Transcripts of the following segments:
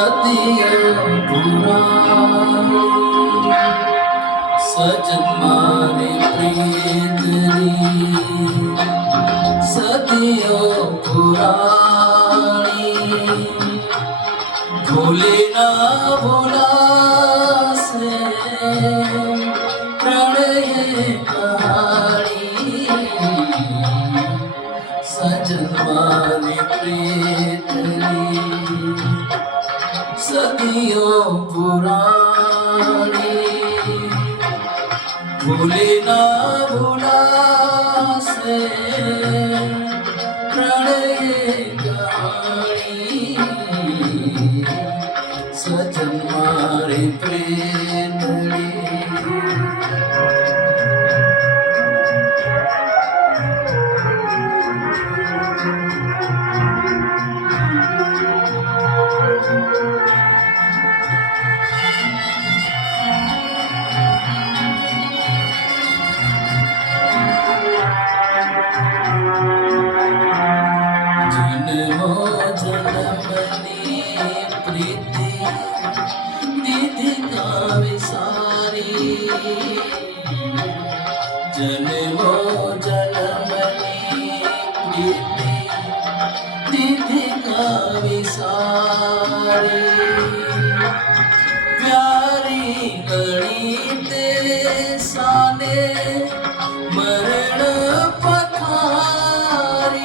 સદિયો પુરાણી સજન મારે પ્રીતની સદિયો પુરાણી ભૂલે ના ભૂલાશે પ્રણય કહાણી સજન મારે પ્રીતની સદિયો પુરાણી ભૂલે ના ભૂલાશે પ્રણય કહાણી સજન મારે પ્રેમણી જન્મો જન્મની પ્રીતિ દીધી કાવે સારી જન્મો જન્મની પ્રીતિ દીધી કાવે સારી પ્યારી ગણી તે સાને મરણ પથારી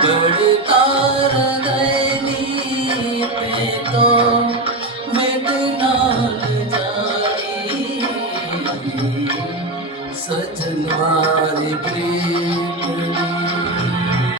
બળતા હૃદયની પે તો વેદના જાણી સજન મારી પ્રિય